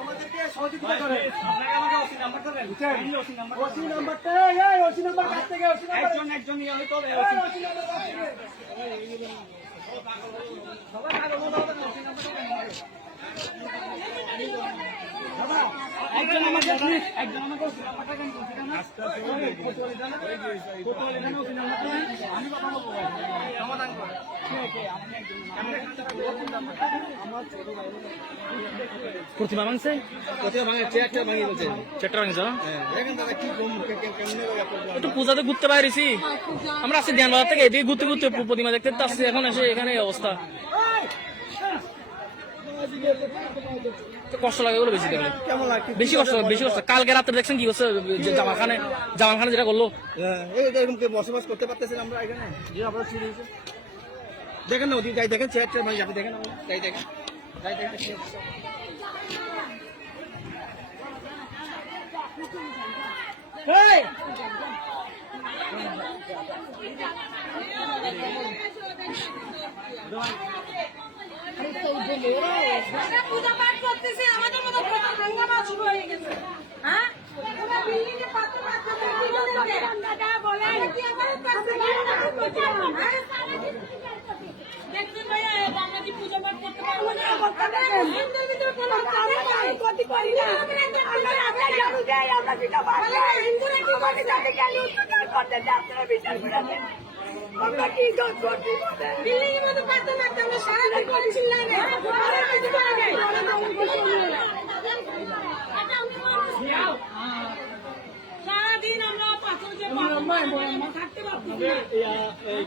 আমাদেরকে সহযোগিতা করে ওসি নাম্বারটা ওসি নাম্বার কাছ থেকে একজন ইয়ে হয়তো একজন আমাকে সমাধান করে প্রতিমা ভাঙছে চেয়ারটা ভাঙছে একটু পূজাতে ঘুরতে বাইরেছি আমরা আসছি ধ্যানবাজার থেকে এদিকে ঘুরতে ঘুরতে প্রতিমা দেখতে তো আসছি এখন এসে এখানে অবস্থা কষ্ট লাগে বলে বেশি দেখলে বেশি কষ্ট কালকে রাত্রে দেখছেন কি করছে জামা খানে যেটা করলো এরকম বসবাস করতে পারতেছেন আমরা এখানে যে আপনার চুরি হয়েছে দেখেন না যাই দেখেন চেয়ার ভাই আপনি দেখেন যাই দেখেন পূজা পাঠ করতেছে আমাদের মতো হাঙ্গামা শুরু হয়ে গেছে হ্যাঁ বিল্ডিং এ পাত্র বলে দেখছেন ভাইয়া বাংলাদেশি পূজা পাঠ করতে পারবো না হিন্দুর ভিতরে কোনো ক্ষতি করি না আমরা যেটা পারি হিন্দুরা কি করে যাতে কেন উত্তর করতে আপনারা বিচার করে দেন আমরা কি দোষ করছি বিল্ডিং এর মধ্যে পাত্র না আমরা সারা দিন করেছি না সারাদিন আমরা পাথর যে থাকতে পারছি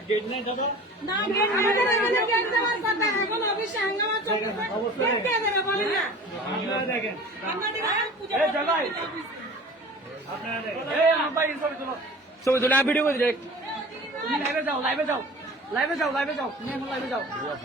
গেট নাই দাদা না গেট আমাদের এখানে গেট দেওয়ার কথা এখন অফিসে হাঙ্গামা চলছে গেট দিয়ে দেবে বলেন না আপনারা দেখেন আপনাদের পূজা এই জায়গায় আপনারা দেখেন এই আমার ভাই ছবি তুলে ভিডিও করে দিই তুমি লাইভে যাও